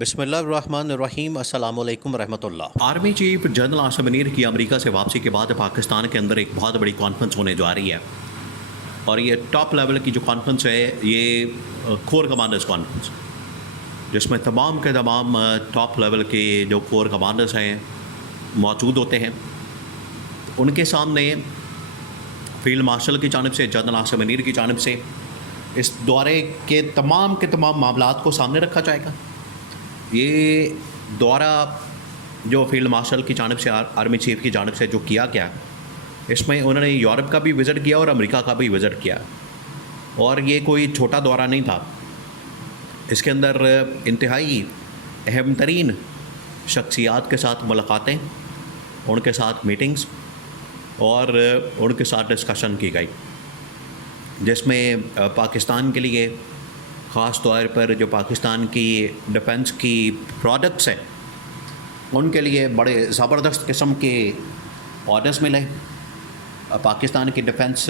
بسم اللہ الرحمن الرحیم، السلام علیکم ورحمۃ اللہ۔ Army chief general Asim Munir کی امریکہ سے واپسی کے بعد پاکستان کے اندر ایک بہت بڑی کانفرنس ہونے جا رہی ہے، اور یہ ٹاپ لیول کی جو کانفرنس ہے یہ کور کمانڈرز کانفرنس، جس میں تمام کے تمام ٹاپ لیول کے جو کور کمانڈرز ہیں موجود ہوتے ہیں۔ ان کے سامنے فیلڈ مارشل کی جانب سے، جنرل عاصم منیر کی جانب سے اس دورے کے تمام معاملات کو سامنے رکھا جائے گا۔ یہ دورہ جو فیلڈ مارشل کی جانب سے، آرمی چیف کی جانب سے جو کیا گیا، اس میں انہوں نے یورپ کا بھی وزٹ کیا اور امریکہ کا بھی وزٹ کیا، اور یہ کوئی چھوٹا دورہ نہیں تھا۔ اس کے اندر انتہائی اہم ترین شخصیات کے ساتھ ملاقاتیں، ان کے ساتھ میٹنگز اور ان کے ساتھ ڈسکشن کی گئی، جس میں پاکستان کے لیے خاص طور پر جو پاکستان کی ڈیفنس کی پروڈکٹس ہیں ان کے لیے بڑے زبردست قسم کے آرڈرز ملے۔ پاکستان کی ڈیفنس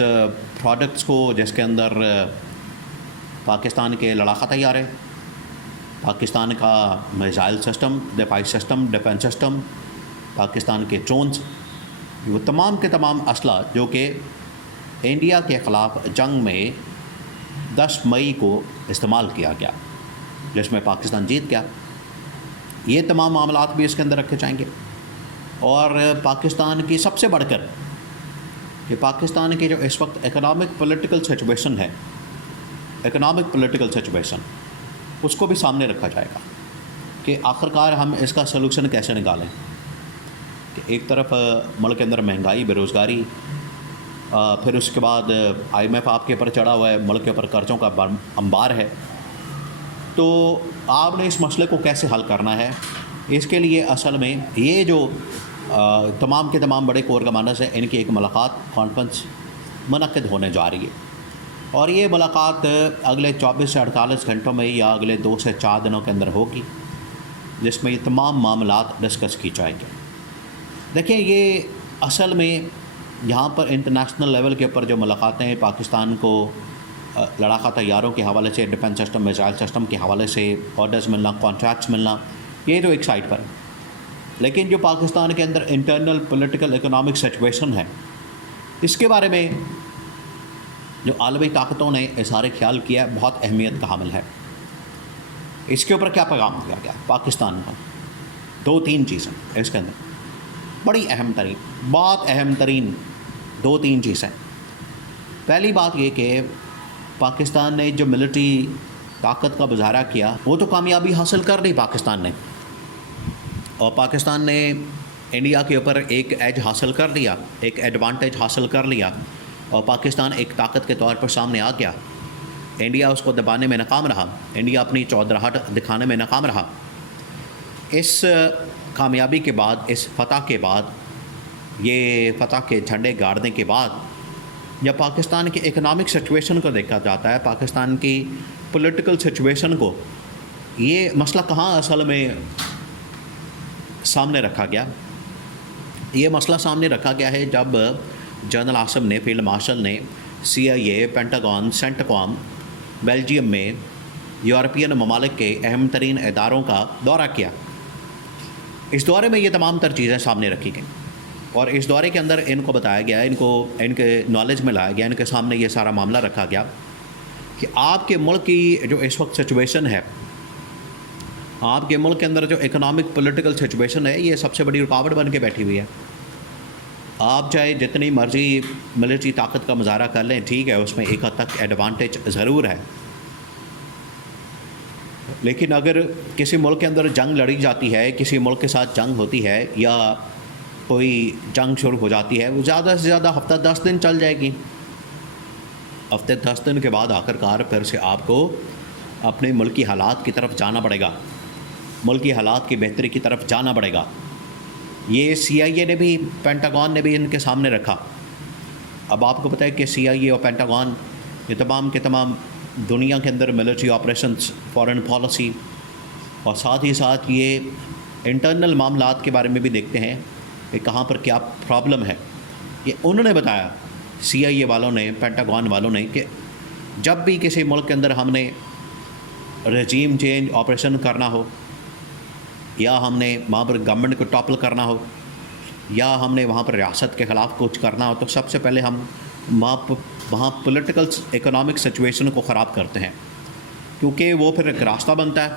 پروڈکٹس کو، جس کے اندر پاکستان کے لڑاکا طیارے، پاکستان کا میزائل سسٹم، دفاعی سسٹم، ڈیفنس سسٹم، پاکستان کے ڈرونز، وہ تمام کے تمام اسلحہ جو کہ انڈیا کے خلاف جنگ میں 10 مئی کو استعمال کیا گیا، جس میں پاکستان جیت گیا، یہ تمام معاملات بھی اس کے اندر رکھے جائیں گے۔ اور پاکستان کی سب سے بڑھ کر کہ پاکستان کی جو اس وقت اکنامک پولیٹیکل سچویشن ہے، اکنامک پولیٹیکل سچویشن، اس کو بھی سامنے رکھا جائے گا کہ آخرکار ہم اس کا سلوشن کیسے نکالیں۔ کہ ایک طرف ملک کے اندر مہنگائی، بے روزگاری، پھر اس کے بعد IMF آپ کے اوپر چڑھا ہوا ہے، ملک کے اوپر قرضوں کا انبار ہے، تو آپ نے اس مسئلے کو کیسے حل کرنا ہے؟ اس کے لیے اصل میں یہ جو تمام کے تمام بڑے کور کمانڈرز ہیں، ان کی ایک ملاقات کانفرنس منعقد ہونے جا رہی ہے، اور یہ ملاقات اگلے 24 سے 48 گھنٹوں میں یا اگلے 2 سے 4 دنوں کے اندر ہوگی، جس میں یہ تمام معاملات ڈسکس کی جائیں گے۔ دیکھیں، یہ اصل میں یہاں پر انٹرنیشنل لیول کے اوپر جو ملاقاتیں ہیں، پاکستان کو لڑاکا طیاروں کے حوالے سے، ڈیفنس سسٹم، میزائل سسٹم کے حوالے سے آرڈرز ملنا، کانٹریکٹس ملنا، یہ تو ایک سائڈ پر ہے، لیکن جو پاکستان کے اندر انٹرنل پولیٹیکل اکنامک سچویشن ہے، اس کے بارے میں جو عالمی طاقتوں نے اظہار خیال کیا ہے، بہت اہمیت کا حامل ہے۔ اس کے اوپر کیا پیغام دیا گیا پاکستان کو؟ 2-3 چیزیں اس کے اندر بڑی اہم ترین، بہت اہم ترین 2-3 چیزیں۔ پہلی بات یہ کہ پاکستان نے جو ملٹری طاقت کا مظاہرہ کیا، وہ تو کامیابی حاصل کر لی پاکستان نے، اور پاکستان نے انڈیا کے اوپر ایک ایج حاصل کر لیا، ایک ایڈوانٹیج حاصل کر لیا، اور پاکستان ایک طاقت کے طور پر سامنے آ گیا۔ انڈیا اس کو دبانے میں ناکام رہا، انڈیا اپنی چودراہٹ دکھانے میں ناکام رہا۔ اس کامیابی کے بعد، اس فتح کے بعد، یہ فتح کے جھنڈے گاڑنے کے بعد، جب پاکستان کی اکنامک سچویشن کو دیکھا جاتا ہے، پاکستان کی پولیٹیکل سچویشن کو، یہ مسئلہ کہاں اصل میں سامنے رکھا گیا؟ یہ مسئلہ سامنے رکھا گیا ہے جب جنرل عاصم نے، فیلڈ مارشل نے CIA، پینٹاگون، سینٹکام، بیلجیم میں یورپین ممالک کے اہم ترین اداروں کا دورہ کیا۔ اس دورے میں یہ تمام تر چیزیں سامنے رکھی گئیں، اور اس دورے کے اندر ان کو بتایا گیا، ان کے نالج میں لایا گیا، ان کے سامنے یہ سارا معاملہ رکھا گیا کہ آپ کے ملک کی جو اس وقت سچویشن ہے، آپ کے ملک کے اندر جو اکنامک پولیٹیکل سچویشن ہے، یہ سب سے بڑی رکاوٹ بن کے بیٹھی ہوئی ہے۔ آپ چاہے جتنی مرضی ملٹری طاقت کا مظاہرہ کر لیں، ٹھیک ہے، اس میں ایک حد تک ایڈوانٹیج ضرور ہے، لیکن اگر کسی ملک کے اندر جنگ لڑی جاتی ہے، کسی ملک کے ساتھ جنگ ہوتی ہے، یا کوئی جنگ شروع ہو جاتی ہے، وہ زیادہ سے زیادہ ہفتہ 10 دن چل جائے گی۔ ہفتے 10 دن کے بعد آخرکار پھر سے آپ کو اپنے ملکی حالات کی طرف جانا پڑے گا، ملکی حالات کی بہتری کی طرف جانا پڑے گا۔ یہ CIA نے بھی، پینٹاگون نے بھی ان کے سامنے رکھا۔ اب آپ کو پتہ ہے کہ CIA اور پینٹاگون یہ تمام کے تمام دنیا کے اندر ملٹری آپریشنز، فارن پالیسی، اور ساتھ ہی ساتھ یہ انٹرنل معاملات کے بارے میں بھی دیکھتے ہیں کہ کہاں پر کیا پرابلم ہے۔ یہ انہوں نے بتایا، CIA والوں نے، پینٹاگون والوں نے، کہ جب بھی کسی ملک کے اندر ہم نے رجیم چینج آپریشن کرنا ہو، یا ہم نے وہاں پر گورنمنٹ کو ٹاپل کرنا ہو یا ہم نے وہاں پر ریاست کے خلاف کچھ کرنا ہو، تو سب سے پہلے ہم وہاں پولیٹیکل اکنامک سچویشن کو خراب کرتے ہیں، کیونکہ وہ پھر ایک راستہ بنتا ہے،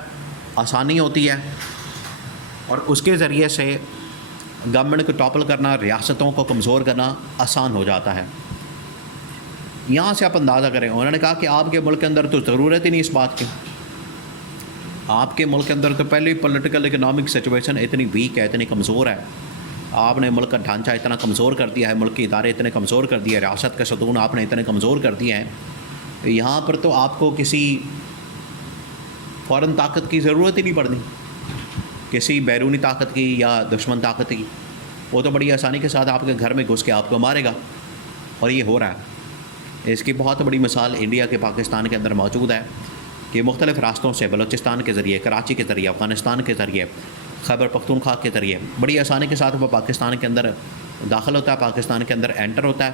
آسانی ہوتی ہے، اور اس کے ذریعے سے گورنمنٹ کو ٹاپل کرنا، ریاستوں کو کمزور کرنا آسان ہو جاتا ہے۔ یہاں سے آپ اندازہ کریں، انہوں نے کہا کہ آپ کے ملک کے اندر تو ضرورت ہی نہیں اس بات کی، آپ کے ملک کے اندر تو پہلے ہی پولیٹیکل اکنامک سچویشن اتنی ویک ہے، اتنی کمزور ہے، آپ نے ملک کا ڈھانچہ اتنا کمزور کر دیا ہے، ملک کے ادارے اتنے کمزور کر دیے، ریاست کے ستون آپ نے اتنے کمزور کر دیے ہیں، یہاں پر تو آپ کو کسی فورن طاقت کی ضرورت ہی نہیں پڑنی، کسی بیرونی طاقت کی یا دشمن طاقت کی، وہ تو بڑی آسانی کے ساتھ آپ کے گھر میں گھس کے آپ کو مارے گا، اور یہ ہو رہا ہے۔ اس کی بہت بڑی مثال انڈیا کے پاکستان کے اندر موجود ہے کہ مختلف راستوں سے بلوچستان کے ذریعے، کراچی کے ذریعے، افغانستان کے ذریعے، خیبر پختونخوا کے ذریعے بڑی آسانی کے ساتھ وہ پاکستان کے اندر داخل ہوتا ہے، پاکستان کے اندر انٹر ہوتا ہے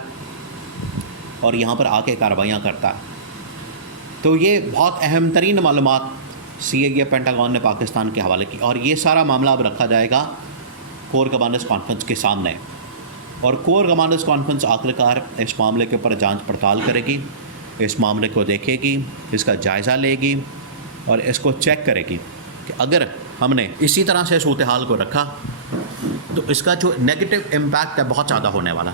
اور یہاں پر آ کے کارروائیاں کرتا ہے۔ تو یہ بہت اہم ترین معلومات CIA پینٹاگون نے پاکستان کے حوالے کی، اور یہ سارا معاملہ اب رکھا جائے گا کور کمانڈرز کانفرنس کے سامنے، اور کور کمانڈرز کانفرنس آخرکار اس معاملے کے اوپر جانچ پڑتال کرے گی، اس معاملے کو دیکھے گی، اس کا جائزہ لے گی اور اس کو چیک کرے گی کہ اگر ہم نے اسی طرح سے صورتحال کو رکھا تو اس کا جو نیگیٹو امپیکٹ ہے بہت زیادہ ہونے والا،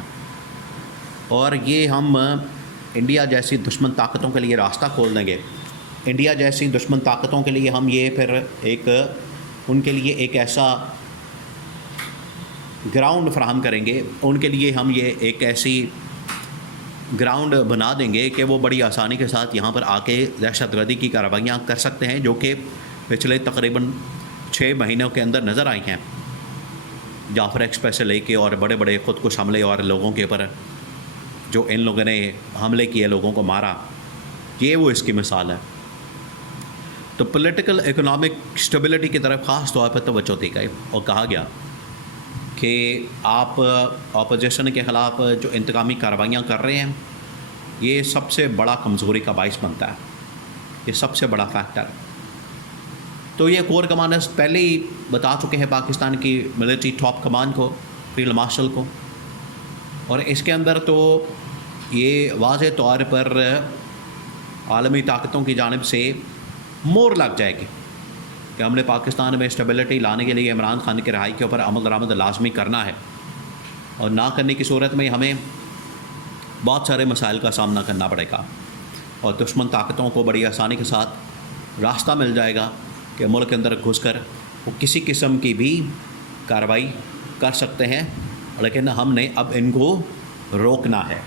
اور یہ ہم انڈیا جیسی دشمن طاقتوں کے لیے راستہ کھول دیں گے، انڈیا جیسی دشمن طاقتوں کے لیے ہم یہ پھر ان کے لیے ایک ایسا گراؤنڈ فراہم کریں گے، ان کے لیے ہم یہ ایک ایسی گراؤنڈ بنا دیں گے کہ وہ بڑی آسانی کے ساتھ یہاں پر آ کے دہشت گردی کی کارروائیاں کر سکتے ہیں، جو کہ پچھلے تقریباً 6 مہینوں کے اندر نظر آئی ہیں، جعفر ایکسپریس سے لے کے اور بڑے بڑے خودکش حملے اور لوگوں کے اوپر جو ان لوگوں نے حملے کیے، لوگوں کو مارا، یہ وہ اس کی مثال ہے۔ تو پولیٹیکل اکنامک اسٹیبلٹی کی طرف خاص طور پر توجہ دی گئی اور کہا گیا کہ آپ اپوزیشن کے خلاف جو انتقامی کارروائیاں کر رہے ہیں، یہ سب سے بڑا کمزوری کا باعث بنتا ہے، یہ سب سے بڑا فیکٹر ہے۔ تو یہ کور کمانڈرز پہلے ہی بتا چکے ہیں پاکستان کی ملٹری ٹاپ کمانڈ کو، فیلڈ مارشل کو، اور اس کے اندر تو یہ واضح طور پر عالمی طاقتوں کی جانب سے مور لگ جائے گی کہ ہم نے پاکستان میں اسٹیبلٹی لانے کے لیے عمران خان کی رہائی کے اوپر عمل درآمد لازمی کرنا ہے، اور نہ کرنے کی صورت میں ہمیں بہت سارے مسائل کا سامنا کرنا پڑے گا، اور دشمن طاقتوں کو بڑی آسانی کے ساتھ راستہ مل جائے گا کہ ملک کے اندر گھس کر وہ کسی قسم کی بھی کارروائی کر سکتے ہیں، لیکن ہم نے اب ان کو روکنا ہے۔